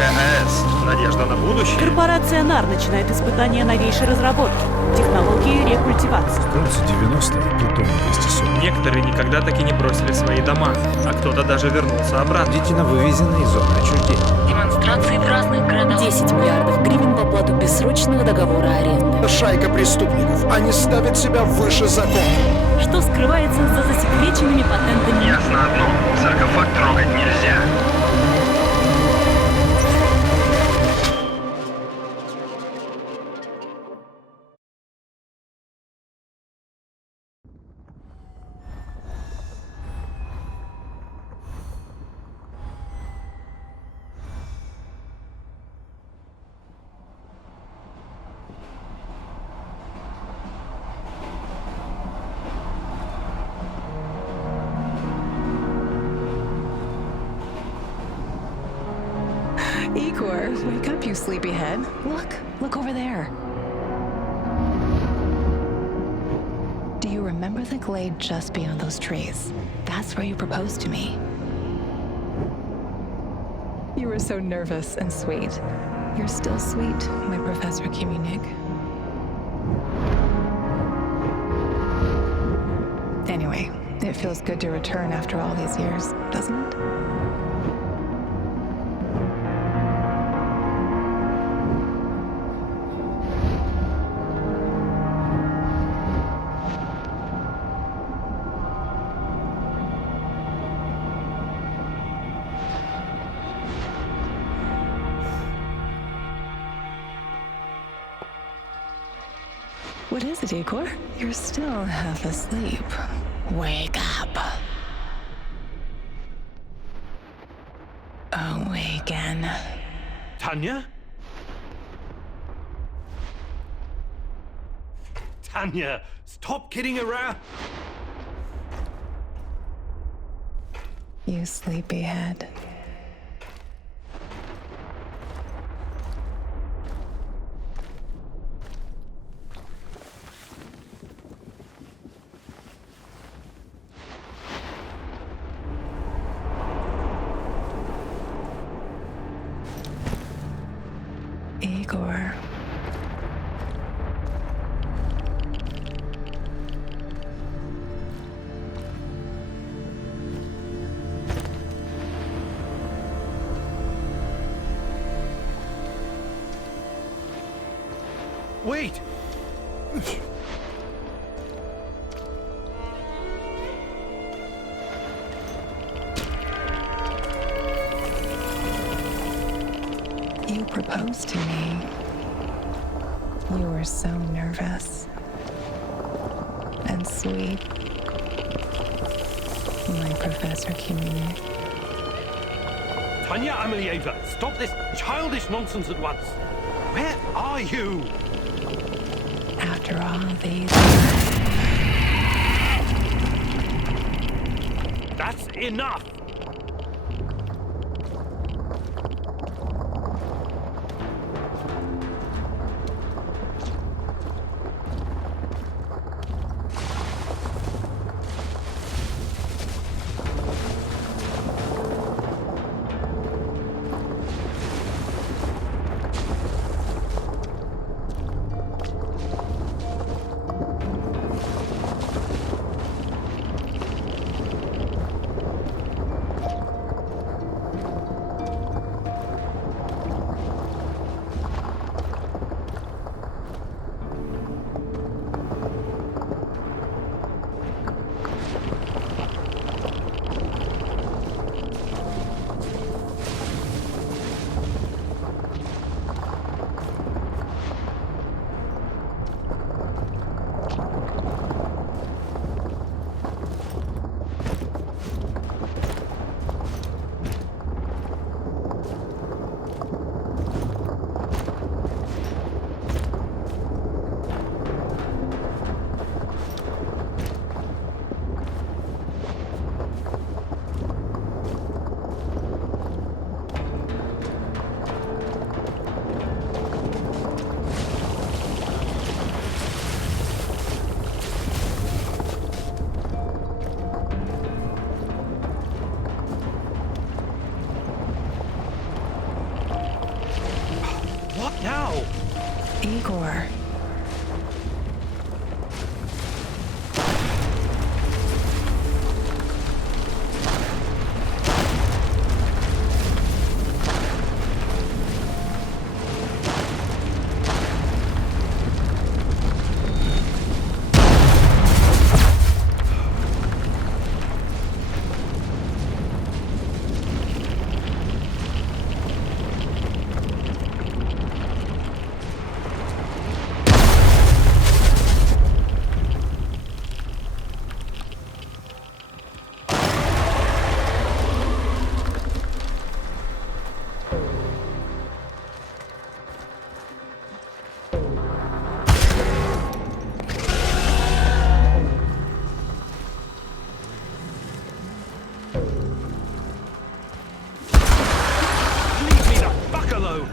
Европейская АЭС. Надежда на будущее. Корпорация НАР начинает испытания новейшей разработки. Технологии рекультивации. В конце 90-х Плутоний-240. Некоторые никогда так и не бросили свои дома, а кто-то даже вернулся обратно. Дети на вывезенные из зоны отчуждения. Демонстрации в разных городах. 10 миллиардов гривен в оплату бессрочного договора аренды. Шайка преступников. Они ставят себя выше закона. Что скрывается за засекреченными патентами? Ясно одно. Саркофаг трогать нельзя. Igor, wake up, you sleepyhead. Look over there. Do you remember the glade just beyond those trees? That's where you proposed to me. You were so nervous and sweet. You're still sweet, my Professor Kiminig. Anyway, it feels good to return after all these years, doesn't it? What is it, Igor? You're still half asleep. Wake up. Awaken. Tanya? Tanya, stop kidding around. You sleepyhead. Igor. Wait! You proposed to me. You were so nervous and sweet, my Professor Kiminig. Tanya Amelieva, stop this childish nonsense at once. Where are you? After all these That's enough! Now! Igor. Leave me the fuck alone!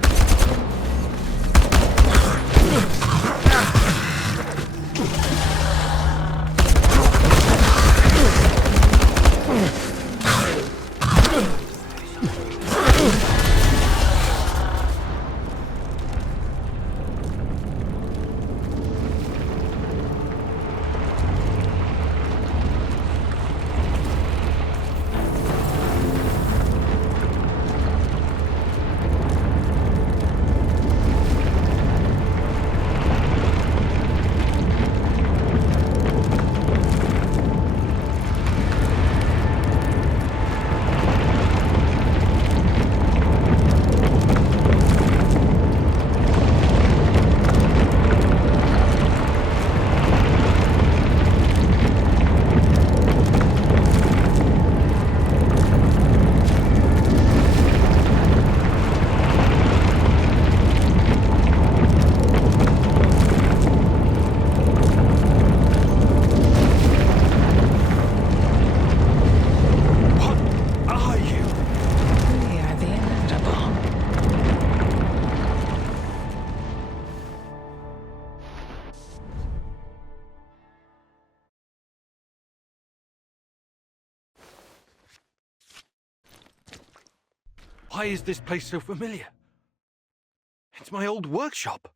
What are you? We are the inevitable. Why is this place so familiar? It's my old workshop.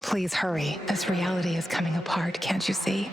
Please hurry. This reality is coming apart, can't you see?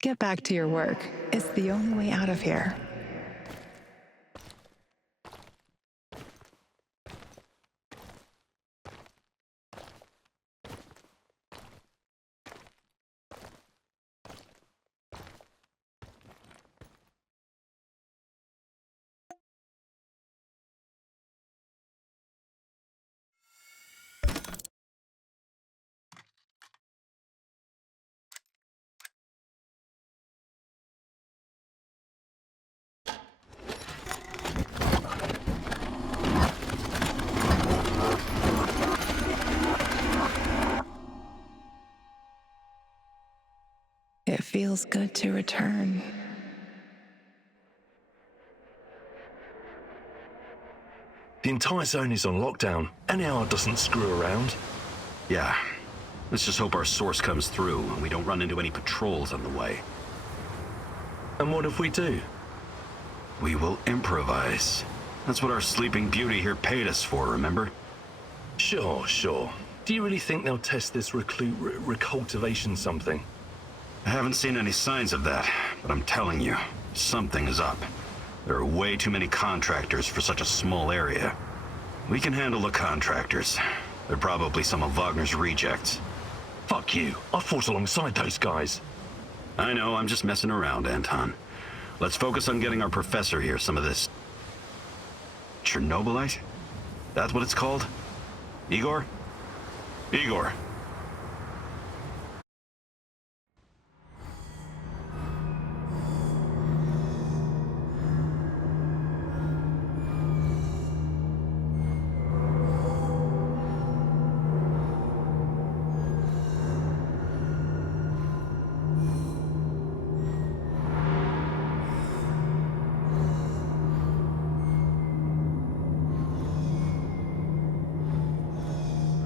Get back to your work. It's the only way out of here. It feels good to return. The entire zone is on lockdown. NAR doesn't screw around. Yeah. Let's just hope our source comes through and we don't run into any patrols on the way. And what if we do? We will improvise. That's what our Sleeping Beauty here paid us for, remember? Sure. Do you really think they'll test this recultivation something? I haven't seen any signs of that, but I'm telling you, something is up. There are way too many contractors for such a small area. We can handle the contractors. They're probably some of Wagner's rejects. Fuck you. I fought alongside those guys. I know, I'm just messing around, Anton. Let's focus on getting our professor here some of this... Chernobylite? That's what it's called? Igor? Igor.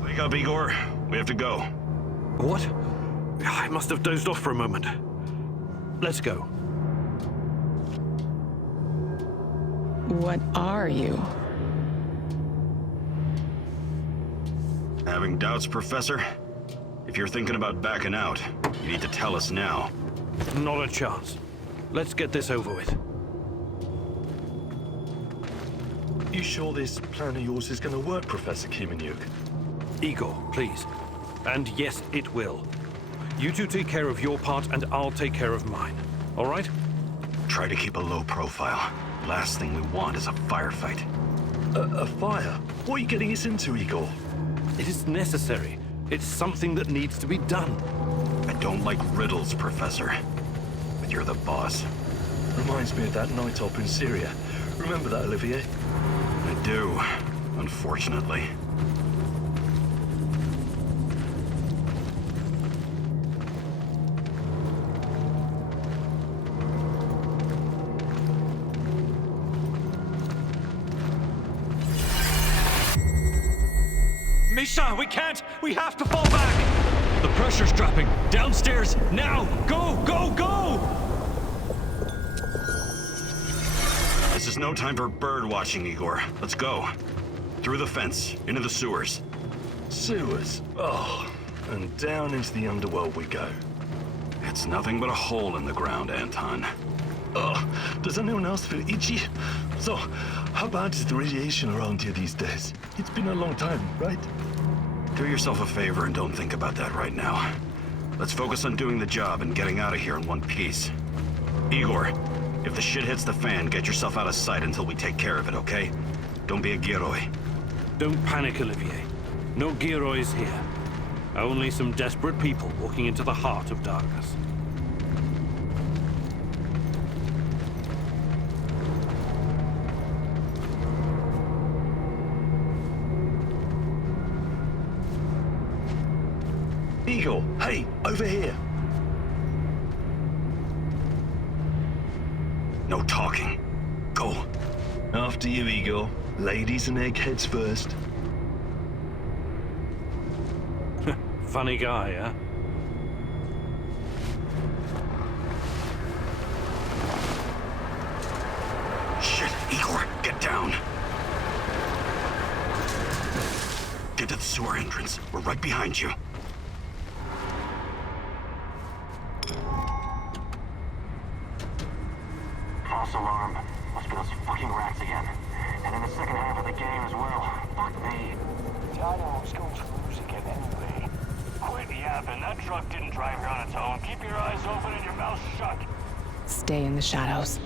Wake up, Igor. We have to go. What? I must have dozed off for a moment. Let's go. What are you? Having doubts, Professor? If you're thinking about backing out, you need to tell us now. Not a chance. Let's get this over with. You sure this plan of yours is gonna work, Professor Kimenyuk? Igor, please. And yes, it will. You two take care of your part, and I'll take care of mine. All right? Try to keep a low profile. Last thing we want is a firefight. A fire? What are you getting us into, Igor? It is necessary. It's something that needs to be done. I don't like riddles, Professor. But you're the boss. Reminds me of that night op in Syria. Remember that, Olivier? I do, unfortunately. Misha, we can't! We have to fall back! The pressure's dropping. Downstairs, now! Go, go, go! This is no time for bird watching, Igor. Let's go. Through the fence, into the sewers. Sewers? Oh, and down into the underworld we go. It's nothing but a hole in the ground, Anton. Oh, does anyone else feel itchy? So, how bad is the radiation around here these days? It's been a long time, right? Do yourself a favor and don't think about that right now. Let's focus on doing the job and getting out of here in one piece. Igor, if the shit hits the fan, get yourself out of sight until we take care of it, okay? Don't be a Gilroy. Don't panic, Olivier. No Giroys here. Only some desperate people walking into the heart of darkness. Igor, hey, over here. No talking. Go. After you, Igor. Ladies and eggheads first. Funny guy, huh? Shit, Igor, get down. Get to the sewer entrance. We're right behind you. False alarm. Must be those fucking rats again. And in the second half of the game as well. Fuck me. I know who's going to lose again anyway. Quit yapping. That truck didn't drive here on its own. Keep your eyes open and your mouth shut. Stay in the shadows.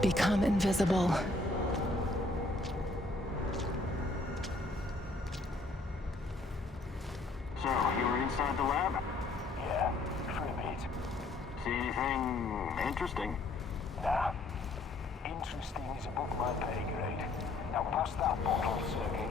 Become invisible. So, you were inside the lab? Yeah, for a bit. See anything interesting? Nah. Interesting is above my pay grade. Now pass that bottle, Sergey.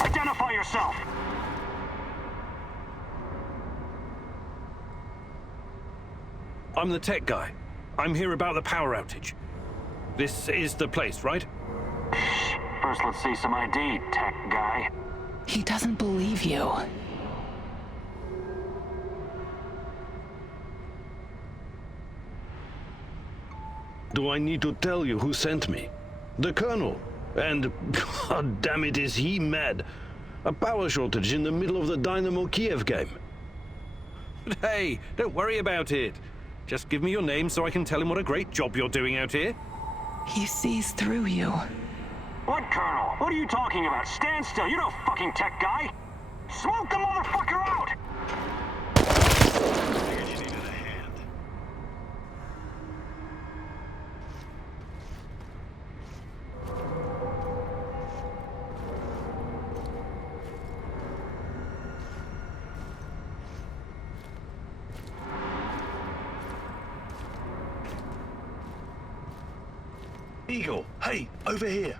Identify yourself! I'm the tech guy. I'm here about the power outage. This is the place, right? First, let's see some ID, tech guy. He doesn't believe you. Do I need to tell you who sent me? The Colonel. And, god damn it, is he mad? A power shortage in the middle of the Dynamo Kiev game. But hey, don't worry about it. Just give me your name so I can tell him what a great job you're doing out here. He sees through you. What, Colonel? What are you talking about? Stand still, you're no fucking tech guy! Smoke the motherfucker out! Figured you needed a hand. Eagle, hey, over here.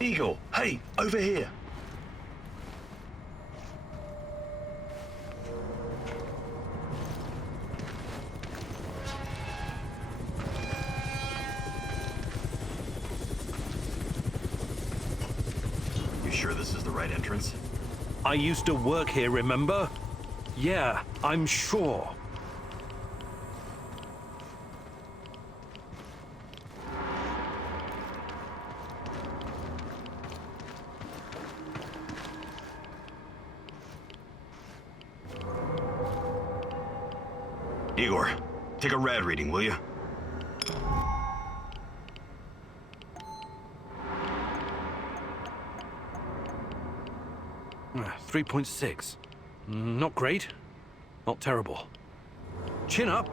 Eagle, hey, over here. You sure this is the right entrance? I used to work here, remember? Yeah, I'm sure. Igor, take a rad reading, will you? Ah, 3.6. Not great. Not terrible. Chin up.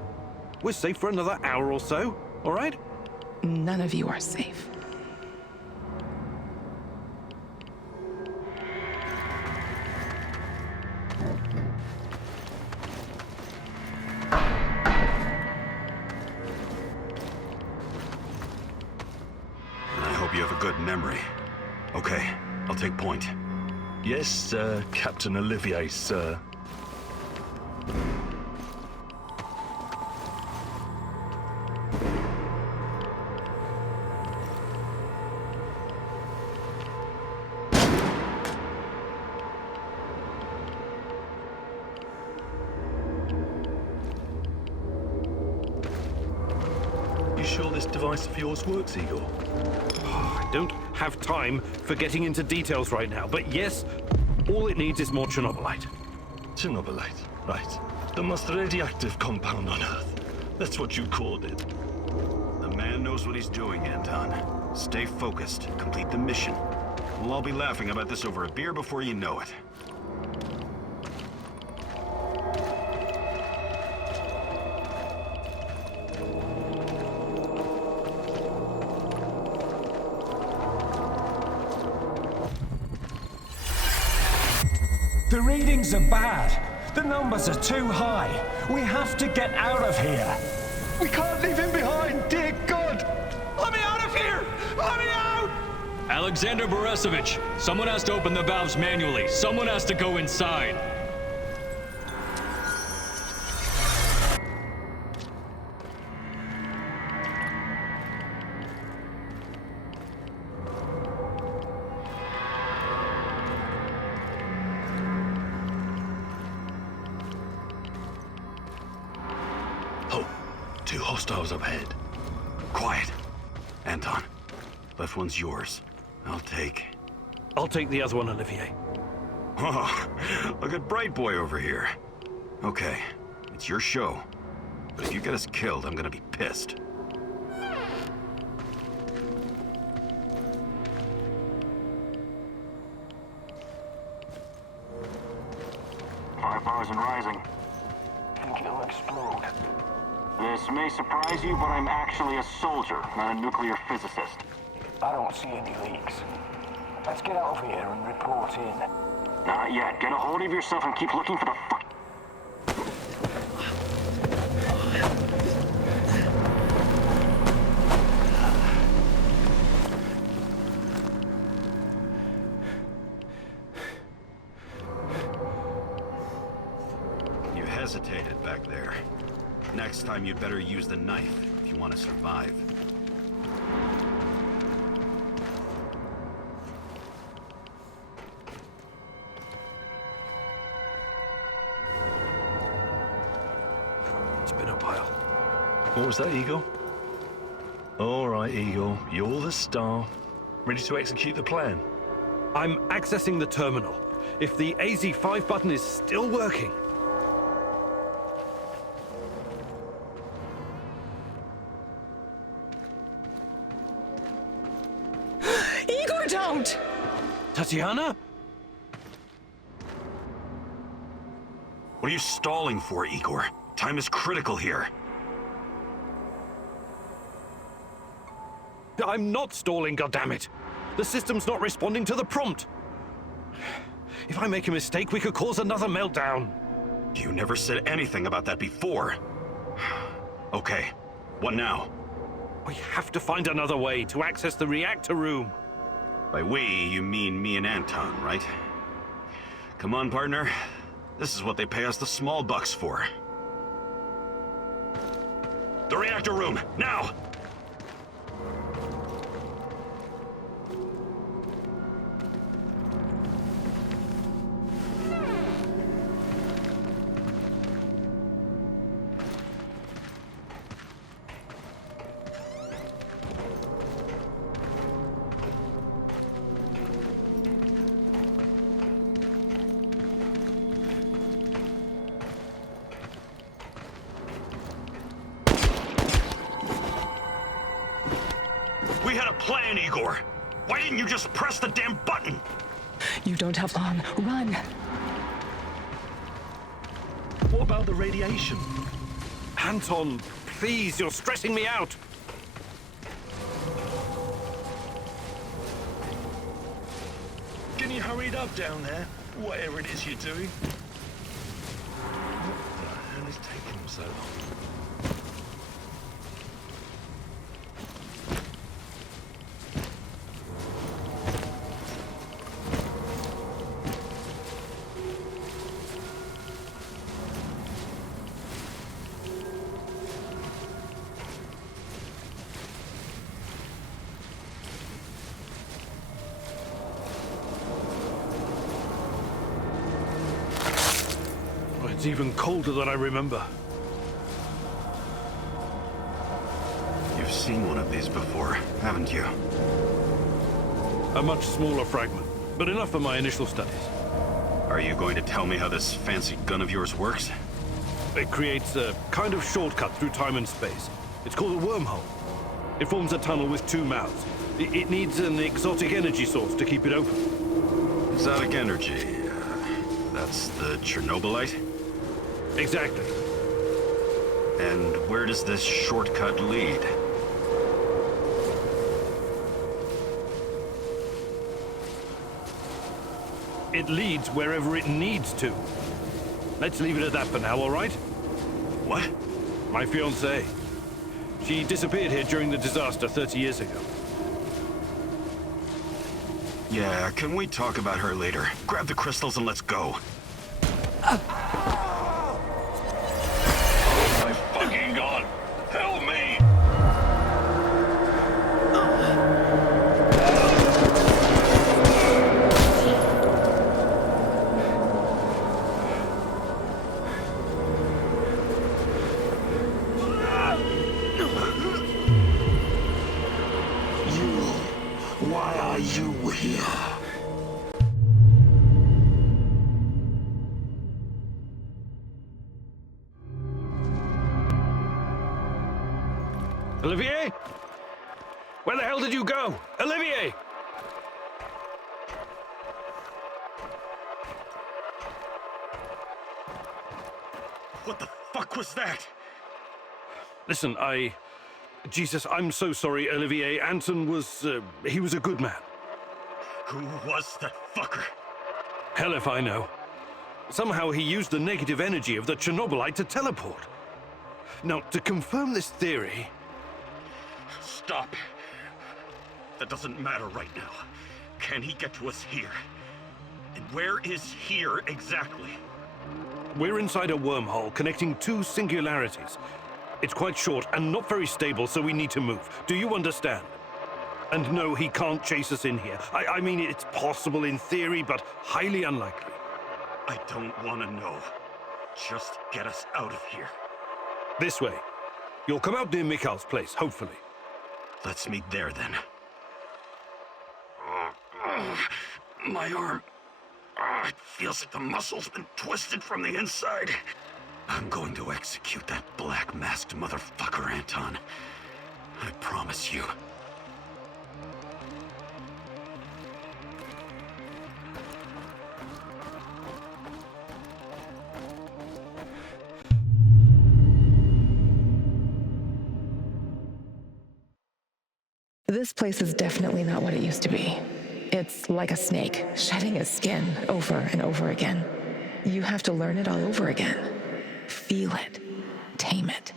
We're safe for another hour or so, all right? None of you are safe. I hope you have a good memory. Okay, I'll take point. Yes, sir, Captain Olivier, sir. You sure this device of yours works, Eagle? I don't have time for getting into details right now, but yes, all it needs is more Chernobylite. Chernobylite, right. The most radioactive compound on Earth. That's what you called it. The man knows what he's doing, Anton. Stay focused. Complete the mission. We'll all be laughing about this over a beer before you know it. The readings are bad. The numbers are too high. We have to get out of here. We can't leave him behind, dear God! Let me out of here! Let me out! Alexander Borisovich, someone has to open the valves manually. Someone has to go inside. Oh, 2 hostiles up ahead. Quiet. Anton, left one's yours. I'll take the other one, Olivier. Oh, look at Bright Boy over here. Okay, it's your show. But if you get us killed, I'm gonna be pissed. Five bars and rising. Think it'll explode. This may surprise you, but I'm actually a soldier, not a nuclear physicist. I don't see any leaks. Let's get out of here and report in. Not yet. Get a hold of yourself and keep looking for the fuck. You hesitated back there. Next time you'd better use the knife if you want to survive. It's been a while. What was that, Eagle? All right, Eagle. You're the star. Ready to execute the plan? I'm accessing the terminal. If the AZ5 button is still working... Igor, don't! Tatiana? What are you stalling for, Igor? Time is critical here. I'm not stalling, goddammit. The system's not responding to the prompt. If I make a mistake, we could cause another meltdown. You never said anything about that before. Okay, what now? We have to find another way to access the reactor room. By we, you mean me and Anton, right? Come on, partner. This is what they pay us the small bucks for. The reactor room, now! We had a plan, Igor. Why didn't you just press the damn button? You don't have long. Run! What about the radiation? Anton, please, you're stressing me out. Can you hurry it up down there? Whatever it is you're doing. What the hell is taking them so long? It's even colder than I remember. You've seen one of these before, haven't you? A much smaller fragment, but enough for my initial studies. Are you going to tell me how this fancy gun of yours works? It creates a kind of shortcut through time and space. It's called a wormhole. It forms a tunnel with 2 mouths. It needs an exotic energy source to keep it open. Exotic energy. That's the Chernobylite? Exactly. And where does this shortcut lead? It leads wherever it needs to. Let's leave it at that for now, all right? What? My fiancée. She disappeared here during the disaster 30 years ago. Yeah, can we talk about her later? Grab the crystals and let's go. My fucking god! Help me! Why are you here? Olivier? Where the hell did you go? Olivier! What the fuck was that? Listen, Jesus, I'm so sorry, Olivier. Anton was, he was a good man. Who was that fucker? Hell if I know. Somehow he used the negative energy of the Chernobylite to teleport. Now, to confirm this theory... Stop. That doesn't matter right now. Can he get to us here? And where is here exactly? We're inside a wormhole connecting two singularities. It's quite short and not very stable, so we need to move. Do you understand? And no, he can't chase us in here. I mean, it's possible in theory, but highly unlikely. I don't want to know. Just get us out of here. This way. You'll come out near Mikhail's place, hopefully. Let's meet there, then. My arm. It feels like the muscle's been twisted from the inside. I'm going to execute that black-masked motherfucker, Anton. I promise you. This place is definitely not what it used to be. It's like a snake, shedding its skin over and over again. You have to learn it all over again. Feel it. Tame it.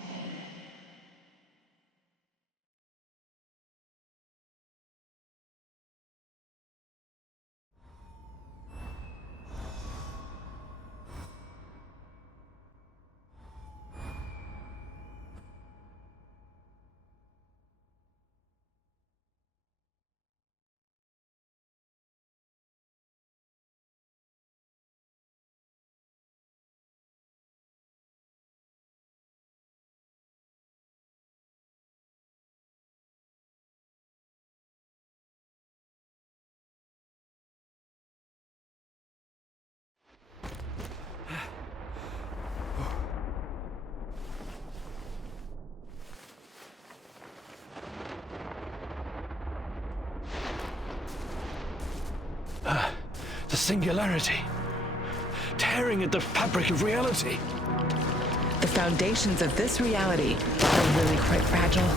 The singularity. Tearing at the fabric of reality. The foundations of this reality are really quite fragile.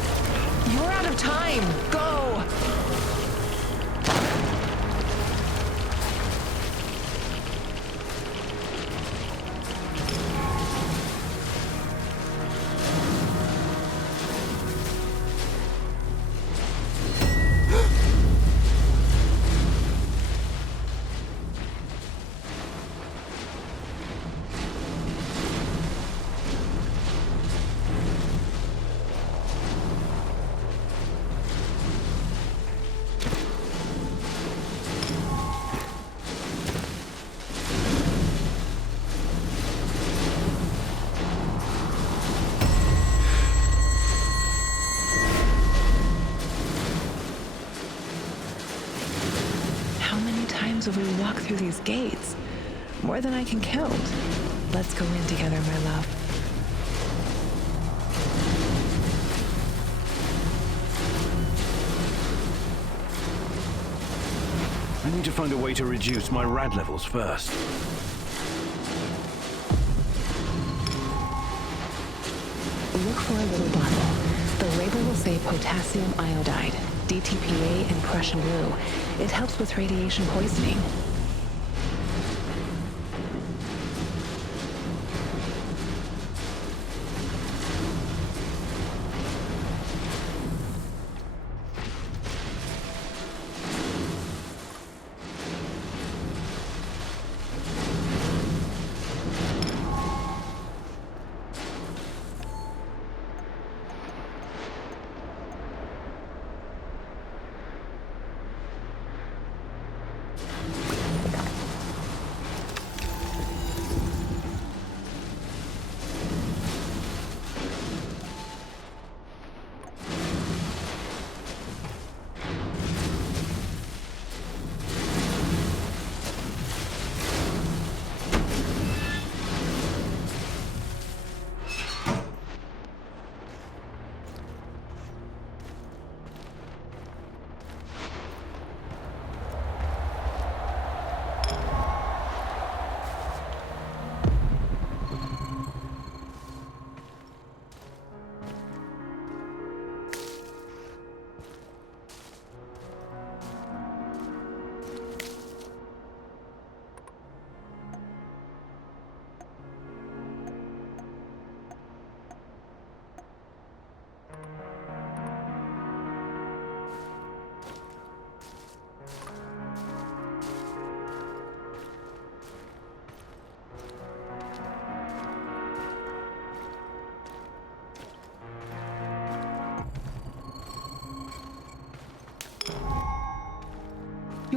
You're out of time! Go! Have we walked through these gates? More than I can count. Let's go in together, my love. I need to find a way to reduce my rad levels first. Look for a little bottle. The label will say potassium iodide, DTPA, and Prussian blue. It helps with radiation poisoning.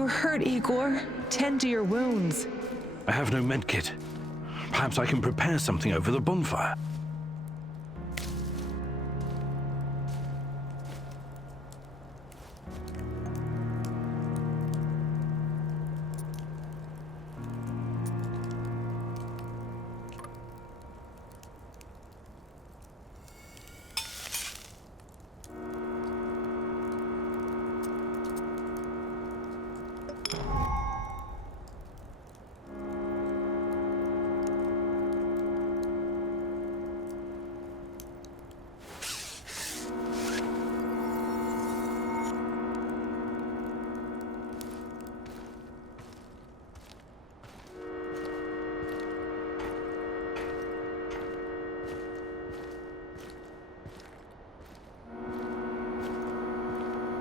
You're hurt, Igor. Tend to your wounds. I have no medkit. Perhaps I can prepare something over the bonfire.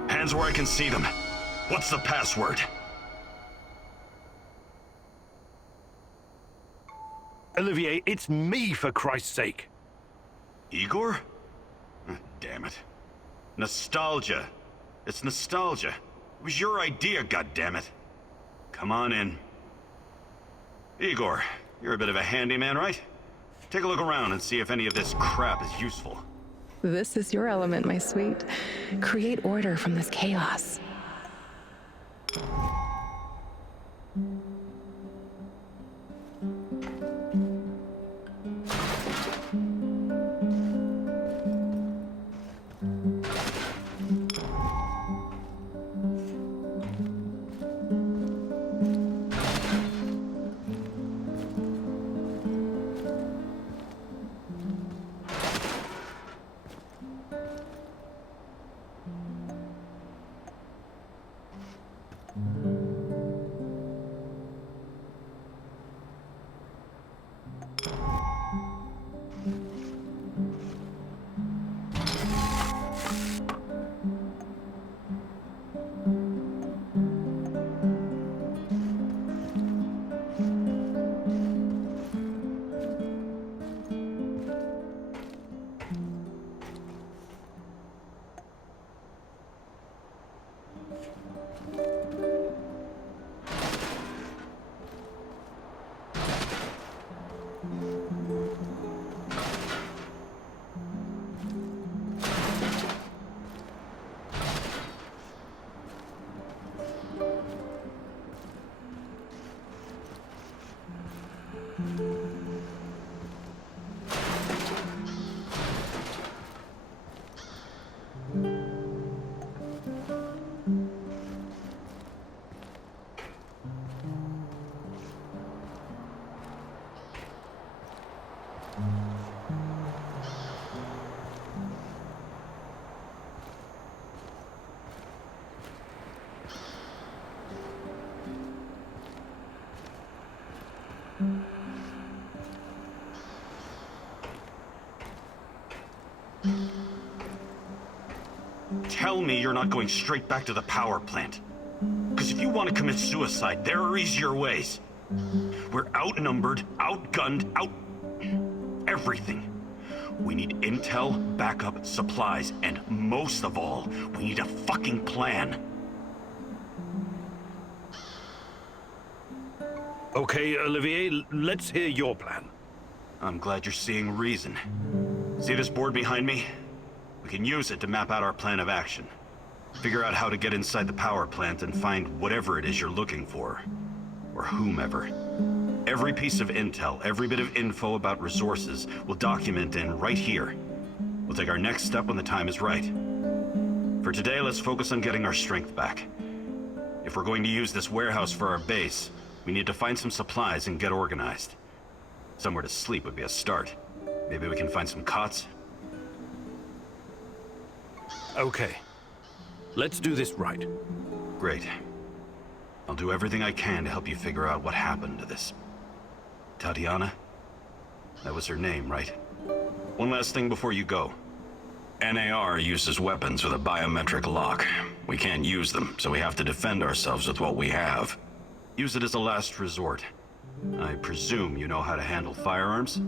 Hands where I can see them. What's the password? Olivier, it's me, for Christ's sake. Igor? Damn it. Nostalgia. It's nostalgia. It was your idea, goddammit. Come on in. Igor, you're a bit of a handyman, right? Take a look around and see if any of this crap is useful. This is your element, my sweet. Create order from this chaos. Tell me you're not going straight back to the power plant. Because if you want to commit suicide, there are easier ways. We're outnumbered, outgunned, everything. We need intel, backup, supplies, and most of all, we need a fucking plan. Okay, Olivier, let's hear your plan. I'm glad you're seeing reason. See this board behind me? We can use it to map out our plan of action. Figure out how to get inside the power plant and find whatever it is you're looking for. Or whomever. Every piece of intel, every bit of info about resources, we'll document in right here. We'll take our next step when the time is right. For today, let's focus on getting our strength back. If we're going to use this warehouse for our base, we need to find some supplies and get organized. Somewhere to sleep would be a start. Maybe we can find some cots? Okay. Let's do this right. Great. I'll do everything I can to help you figure out what happened to this... Tatiana? That was her name, right? One last thing before you go. NAR uses weapons with a biometric lock. We can't use them, so we have to defend ourselves with what we have. Use it as a last resort. I presume you know how to handle firearms?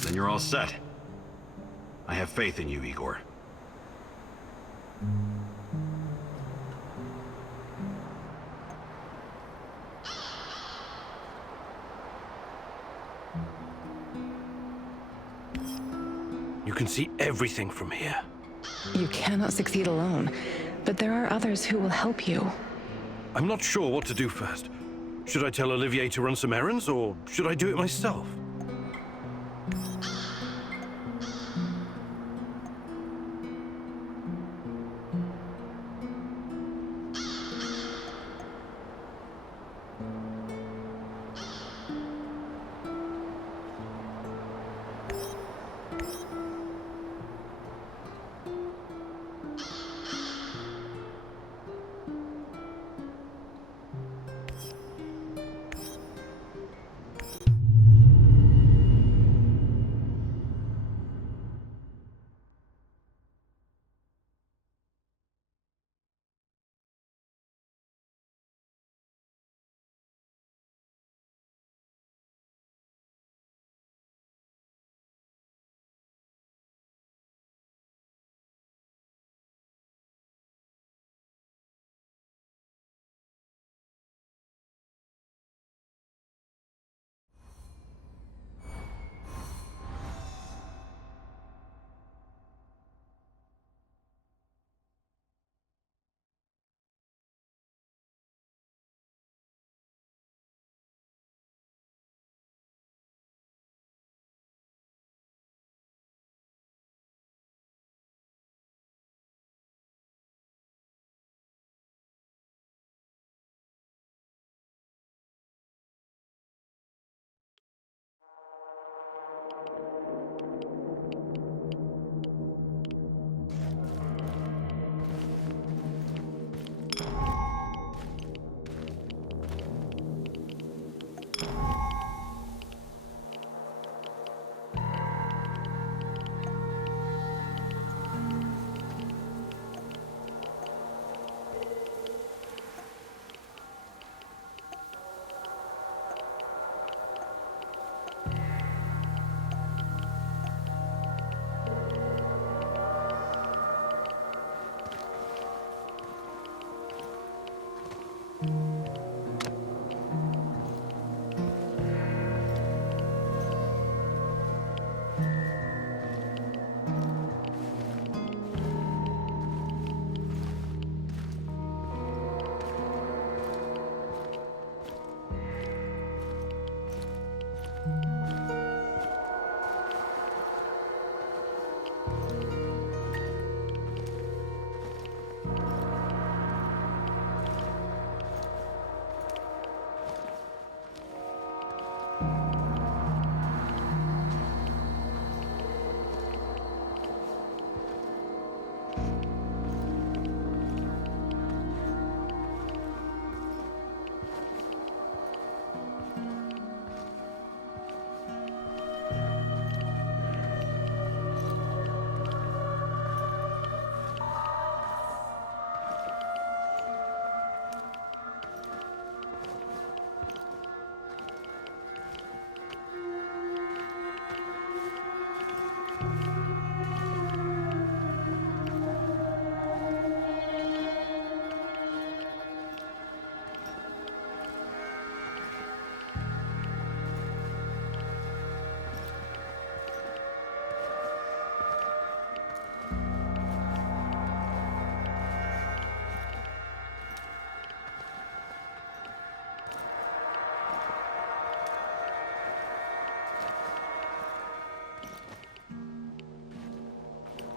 Then you're all set. I have faith in you, Igor. can see everything from here. You cannot succeed alone, but there are others who will help you. I'm not sure what to do first. Should I tell Olivier to run some errands, or should I do it myself?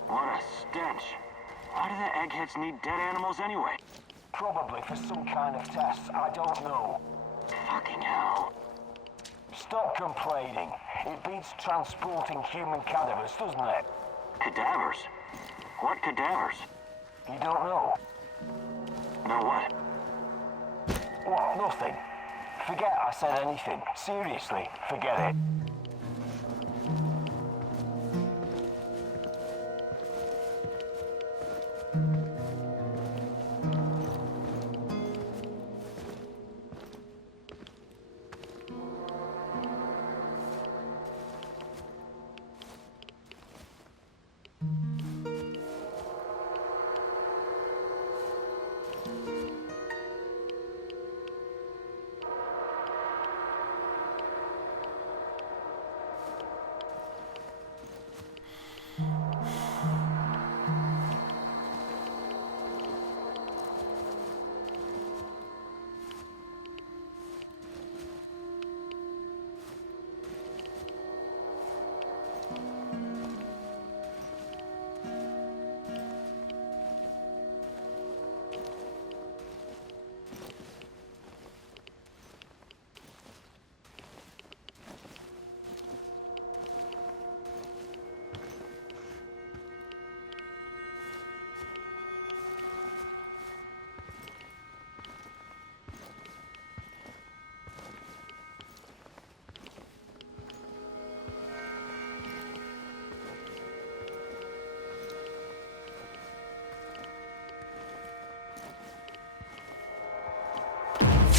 What a stench. Why do the eggheads need dead animals anyway? Probably for some kind of test. I don't know. Fucking hell. Stop complaining. It beats transporting human cadavers, doesn't it? Cadavers? What cadavers? You don't know? No what? What? Nothing. Forget I said anything. Seriously, forget it.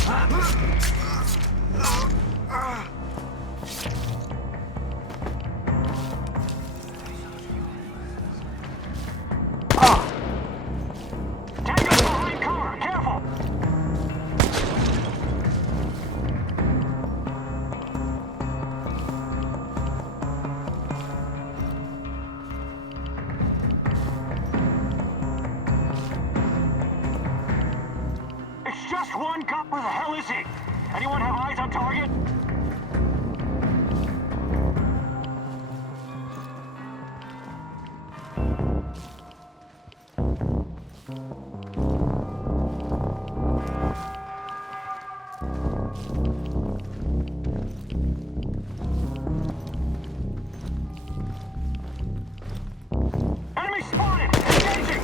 Tango's behind cover! Careful! It's just one cop. Where the hell is he? Anyone have eyes on target? Enemy spotted! Engaging!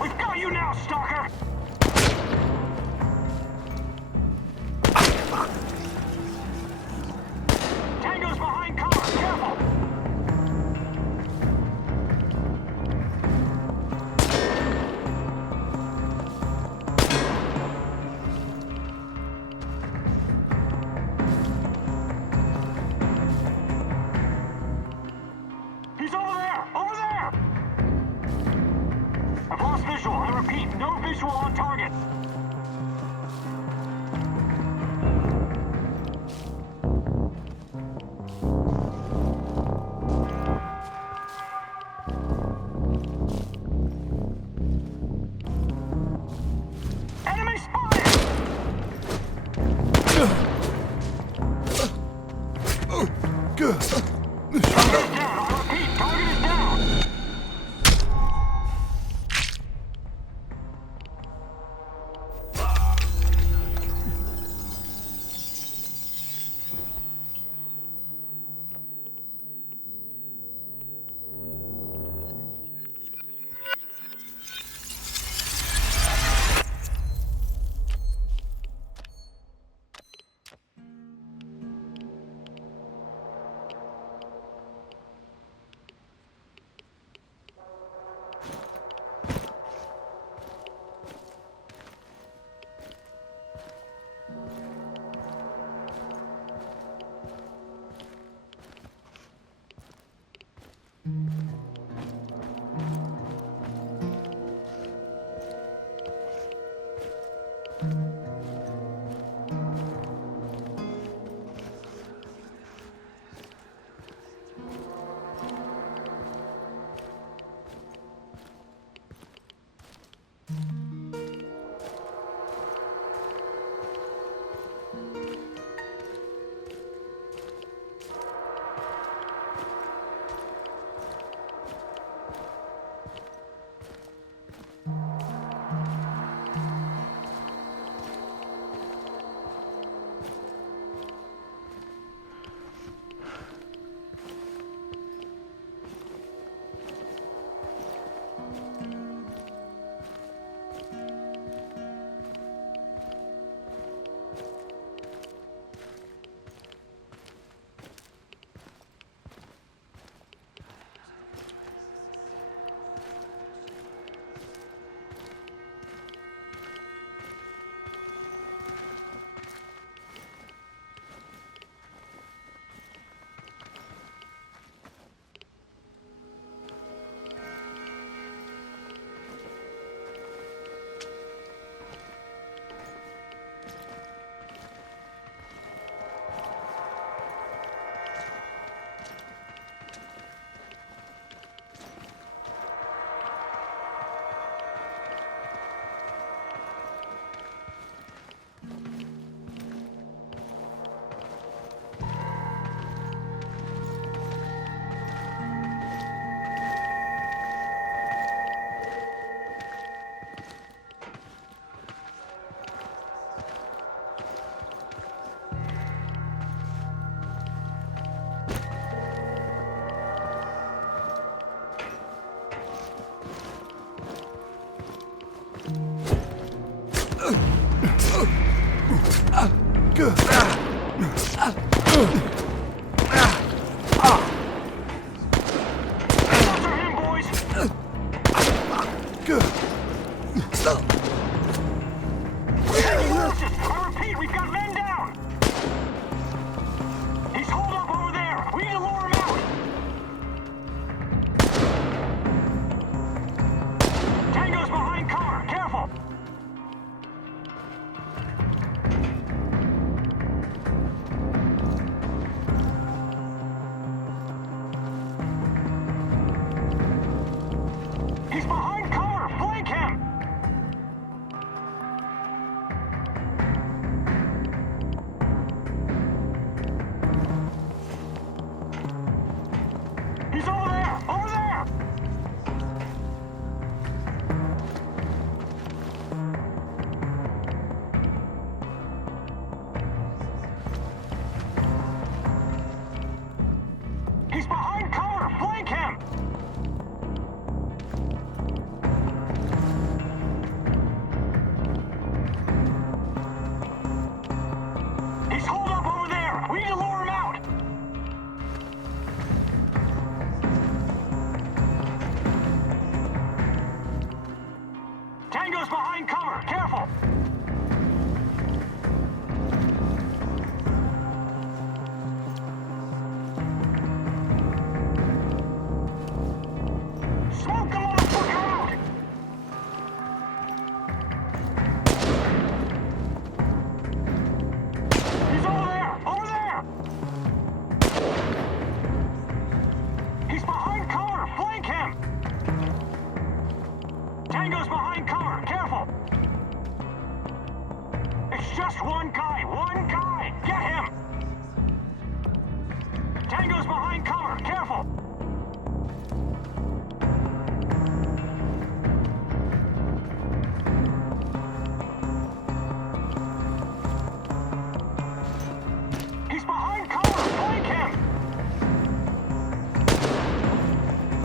We've got you now, stalker! Tango's behind cover! Careful! He's over there! Over there! I've lost visual. I repeat, no visual on target. Enemy spotted! Target is down. I repeat, target is down. Just one guy! One guy! Get him! Tango's behind cover! Careful! He's behind cover! Flank him!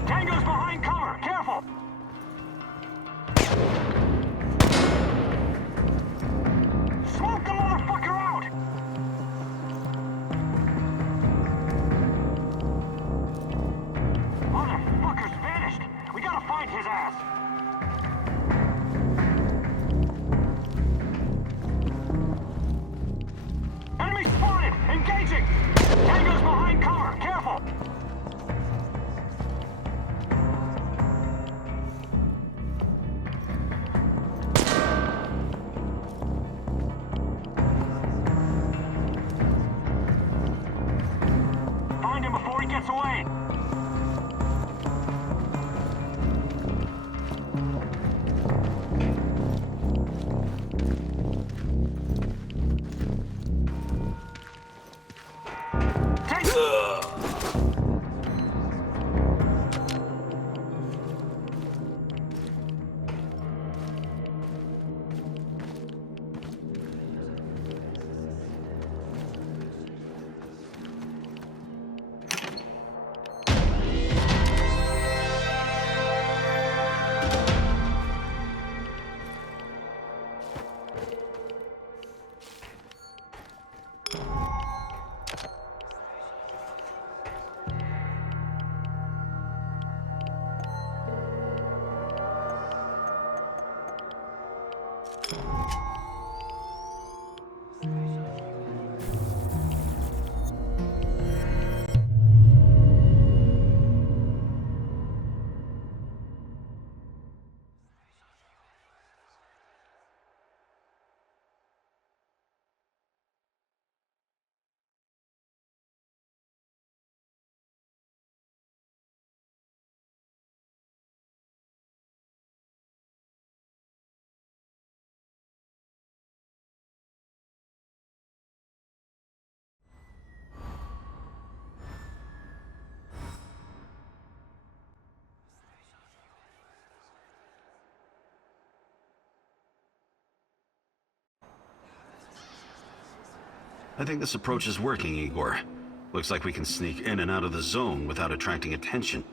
Tango's behind cover! Careful! Smoke the motherfucker out! Motherfucker's vanished! We gotta find his ass! Enemy spotted! Engaging! Tango's behind cover! Careful! Find him before he gets away! I think this approach is working, Igor. Looks like we can sneak in and out of the zone without attracting attention.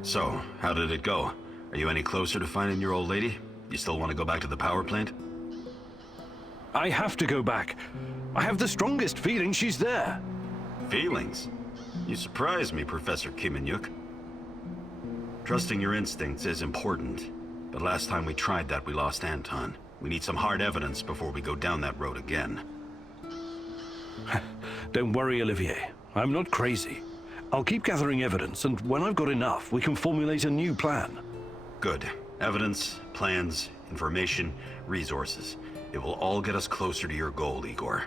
So, how did it go? Are you any closer to finding your old lady? You still want to go back to the power plant? I have to go back. I have the strongest feeling she's there. Feelings? You surprise me, Professor Kiminyuk. Trusting your instincts is important, but last time we tried that, we lost Anton. We need some hard evidence before we go down that road again. Don't worry, Olivier. I'm not crazy. I'll keep gathering evidence, and when I've got enough, we can formulate a new plan. Good. Evidence, plans, information, resources. It will all get us closer to your goal, Igor.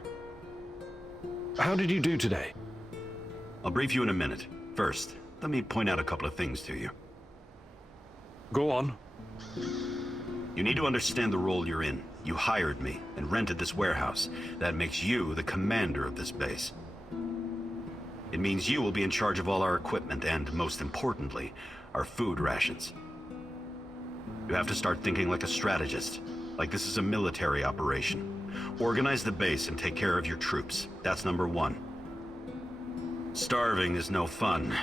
How did you do today? I'll brief you in a minute. First, let me point out a couple of things to you. Go on. You need to understand the role you're in. You hired me and rented this warehouse. That makes you the commander of this base. It means you will be in charge of all our equipment and, most importantly, our food rations. You have to start thinking like a strategist, like this is a military operation. Organize the base and take care of your troops. That's number one. Starving is no fun.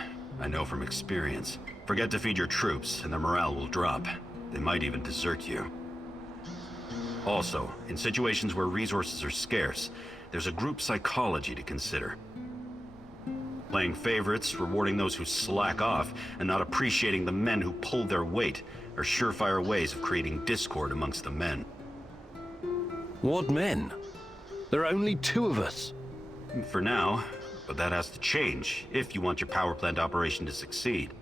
I know from experience. Forget to feed your troops and their morale will drop. They might even desert you. Also, in situations where resources are scarce, there's a group psychology to consider. Playing favorites, rewarding those who slack off, and not appreciating the men who pulled their weight are surefire ways of creating discord amongst the men. What men? There are only 2 of us. For now, but that has to change if you want your power plant operation to succeed.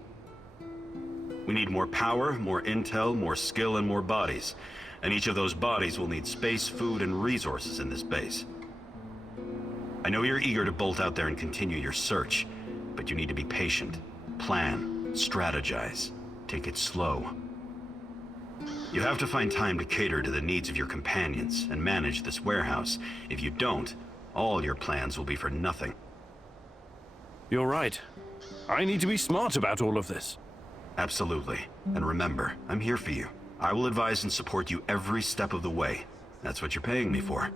We need more power, more intel, more skill, and more bodies. And each of those bodies will need space, food, and resources in this base. I know you're eager to bolt out there and continue your search, but you need to be patient. Plan, strategize, take it slow. You have to find time to cater to the needs of your companions and manage this warehouse. If you don't, all your plans will be for nothing. You're right. I need to be smart about all of this. Absolutely. And remember, I'm here for you. I will advise and support you every step of the way. That's what you're paying me for.